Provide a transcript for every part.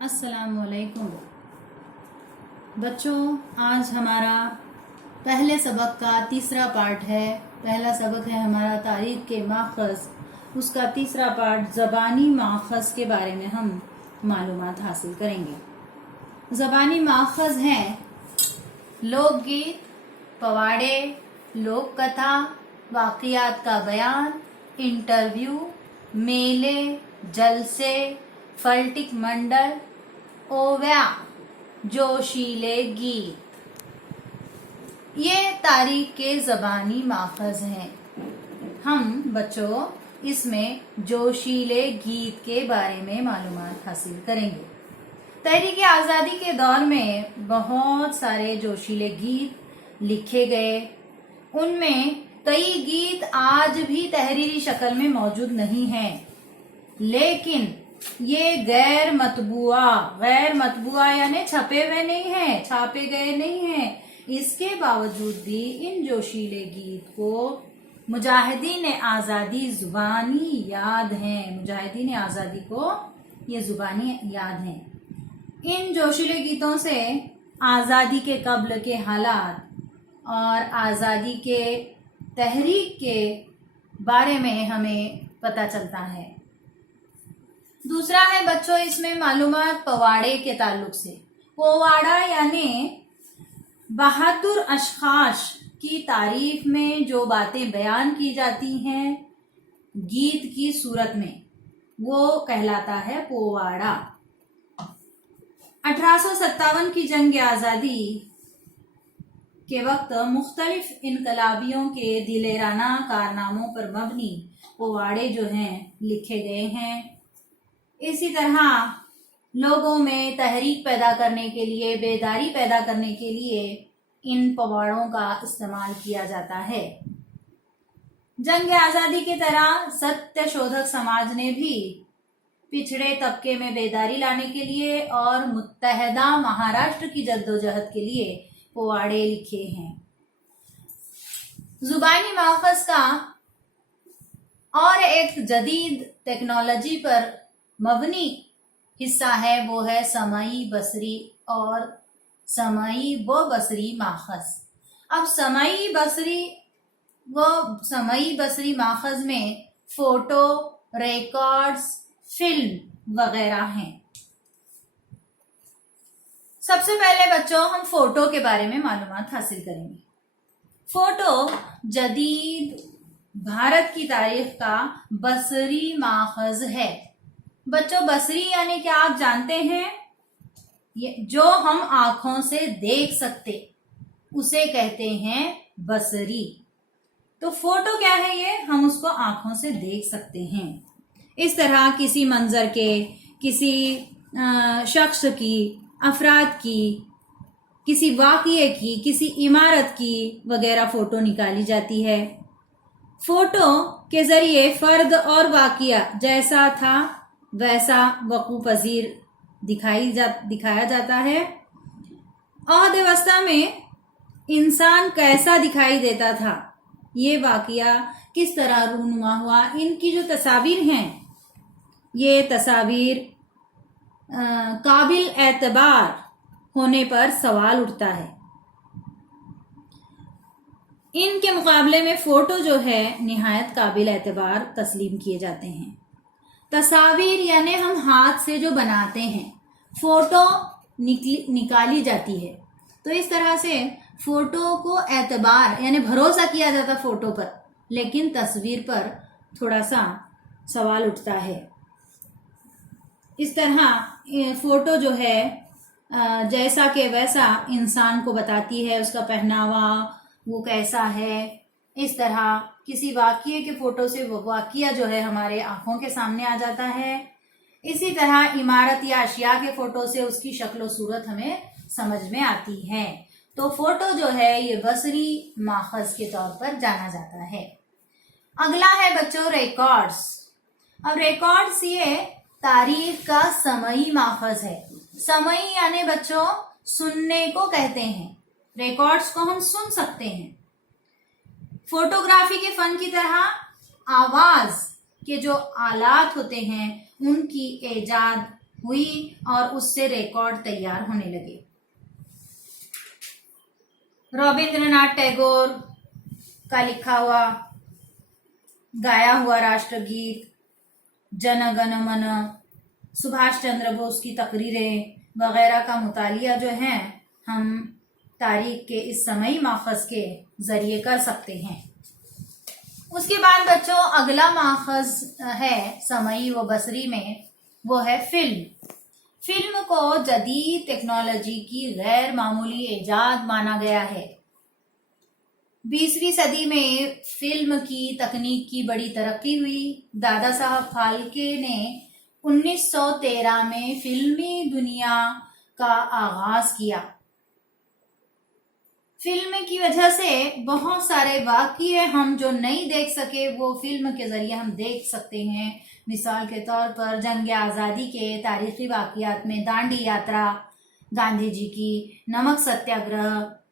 अस्सलाम वालेकुम बच्चों, आज हमारा पहले सबक का तीसरा पार्ट है। पहला सबक है हमारा तारीख के माखज़, उसका तीसरा पार्ट ज़बानी माखज़ के बारे में हम मालूमात हासिल करेंगे। ज़बानी माखज़ हैं लोकगीत, पवाड़े, लोक कथा, वाक़ियात का बयान, इंटरव्यू, मेले, जलसे, फल्टिक मंडल, ओव्या, जोशीले गीत। ये तारीख के ज़बानी माखज़ हैं। हम बच्चों इसमें जोशीले गीत के बारे में मालूमात हासिल करेंगे। तहरीक आज़ादी के दौर में बहुत सारे जोशीले गीत लिखे गए। उनमें कई गीत आज भी तहरीरी शक्ल में मौजूद नहीं हैं, लेकिन ये गैर मतबुआ यानी छपे हुए नहीं हैं, छापे गए नहीं हैं। इसके बावजूद भी इन जोशीले गीत को मुजाहिदीन आज़ादी ज़ुबानी याद हैं। मुजाहिदीन आज़ादी को ये ज़ुबानी याद हैं। इन जोशीले गीतों से आज़ादी के कब्ल के हालात और आज़ादी के तहरीक के बारे में हमें पता चलता है। दूसरा है बच्चों इसमें मालूमात पवाड़े के ताल्लुक से। पोवाड़ा यानी बहादुर अशखास की तारीफ में जो बातें बयान की जाती हैं गीत की सूरत में, वो कहलाता है पोवाड़ा। 1857 की जंग आज़ादी के वक्त मुख्तलिफ इनकलाबियों के दिलेराना कारनामों पर मबनी पोवाड़े जो हैं लिखे गए हैं। इसी तरह लोगों में तहरीक पैदा करने के लिए, बेदारी पैदा करने के लिए इन पवाड़ों का इस्तेमाल किया जाता है। जंग आज़ादी की तरह सत्य शोधक समाज ने भी पिछड़े तबके में बेदारी लाने के लिए और मुत्तहदा महाराष्ट्र की जद्दोजहद के लिए पवाड़े लिखे हैं। ज़ुबानी माखज़ का और एक जदीद टेक्नोलॉजी पर मबनी हिस्सा है, वो है समाई बसरी और समाई व बसरी माखज़। अब समाई बसरी माखज़ में फोटो, रिकॉर्ड्स, फिल्म वगैरह हैं। सबसे पहले बच्चों हम फोटो के बारे में मालूमात हासिल करेंगे। फोटो जदीद भारत की तारीख का बसरी माखज़ है। बच्चों बसरी यानी क्या आप जानते हैं? ये जो हम आंखों से देख सकते उसे कहते हैं बसरी। तो फोटो क्या है? ये हम उसको आंखों से देख सकते हैं। इस तरह किसी मंजर के, किसी शख्स की, अफराद की, किसी वाक़िए की, किसी इमारत की वगैरह फोटो निकाली जाती है। फोटो के जरिए फर्द और वाक़िया जैसा था वैसा वक़ूफ़ पज़ीर दिखाया जाता है। अहद वस्ता में इंसान कैसा दिखाई देता था, ये वाक़िया किस तरह रूनुमा हुआ, इनकी जो तस्वीर हैं ये तस्वीर काबिल एतबार होने पर सवाल उठता है। इनके मुकाबले में फ़ोटो जो है निहायत काबिल एतबार तस्लीम किए जाते हैं। तस्वीर यानी हम हाथ से जो बनाते हैं, फ़ोटो निकाली जाती है। तो इस तरह से फ़ोटो को एतबार यानी भरोसा किया जाता फ़ोटो पर, लेकिन तस्वीर पर थोड़ा सा सवाल उठता है। इस तरह फ़ोटो जो है जैसा कि वैसा इंसान को बताती है, उसका पहनावा वो कैसा है। इस तरह किसी वाक़िए के फ़ोटो से वो वाक़िया जो है हमारे आँखों के सामने आ जाता है। इसी तरह इमारत या अशिया के फ़ोटो से उसकी शक्ल सूरत हमें समझ में आती है। तो फ़ोटो जो है ये बसरी माखज़ के तौर पर जाना जाता है। अगला है बच्चों रिकॉर्ड्स। अब रिकॉर्ड्स ये तारीख का समई माखज़ है। समई यानी बच्चों सुनने को कहते हैं। रिकॉर्ड्स को हम सुन सकते हैं। फोटोग्राफी के फन की तरह आवाज के जो आलात होते हैं उनकी ईजाद हुई और उससे रिकॉर्ड तैयार होने लगे। रविंद्रनाथ टैगोर का लिखा हुआ, गाया हुआ राष्ट्रगीत, जन गण मन, सुभाष चंद्र बोस की तकरीरें वगैरह का मुतालिया जो है हम तारीख के इस समई माखज़ के जरिए कर सकते हैं। उसके बाद बच्चों अगला माखज़ है समई व बसरी में, वो है फिल्म। फिल्म को जदीद टेक्नोलॉजी की गैर मामूली इजाद माना गया है। 20वीं सदी में फिल्म की तकनीक की बड़ी तरक्की हुई। दादा साहब फाल्के ने 1913 में फिल्मी दुनिया का आगाज किया। फिल्म की वजह से बहुत सारे वाक़ये हम जो नहीं देख सके वो फिल्म के जरिए हम देख सकते हैं। मिसाल के तौर पर जंग आज़ादी के तारीखी वाक़यात में दांडी यात्रा, गांधी जी की नमक सत्याग्रह,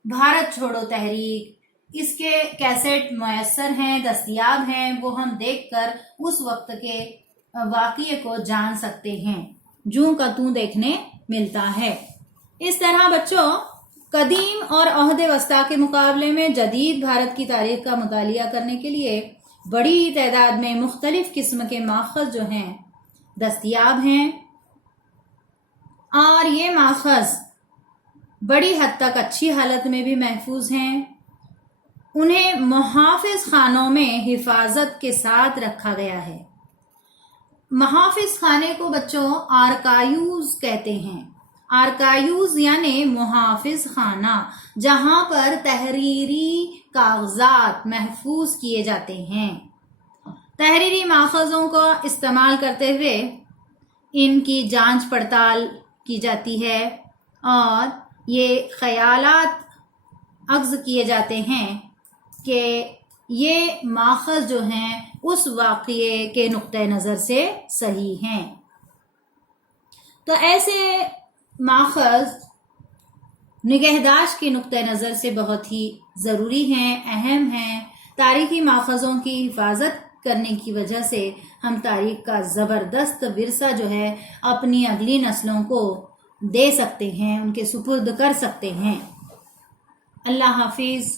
भारत छोड़ो तहरीक, इसके कैसेट मुयस्सर हैं, दस्तयाब हैं, वो हम देखकर उस वक्त के वाक़ये को जान सकते हैं। जूं का तूं देखने मिलता है। इस तरह बच्चों कदीम और अहद वस्ता के मुकाबले में जदीद भारत की तारीख का मुतालिया करने के लिए बड़ी तादाद में मुख्तलिफ किस्म के माखज़ जो हैं दस्तयाब हैं और ये माखज़ बड़ी हद तक अच्छी हालत में भी महफूज हैं। उन्हें मुहाफ़िज़ खानों में हिफाजत के साथ रखा गया है। मुहाफ़िज़ खाने को बच्चों आर्काइव्स कहते हैं। आर्काइव्स यानी मुहाफ़िज़ खाना, जहां पर तहरीरी कागजात महफूज किए जाते हैं। तहरीरी माखज़ों का इस्तेमाल करते हुए इनकी जांच पड़ताल की जाती है और ये ख़यालात अक्स किए जाते हैं कि ये माखज़ जो हैं उस वाक़ये के नुक्ते नज़र से सही हैं। तो ऐसे माखज़ निगहदाश्त के नुक्ते नज़र से बहुत ही ज़रूरी हैं, अहम हैं। तारीख़ी माखज़ों की हिफाजत करने की वजह से हम तारीख़ का ज़बरदस्त विरसा जो है अपनी अगली नस्लों को दे सकते हैं, उनके सुपुर्द कर सकते हैं। अल्लाह हाफिज़।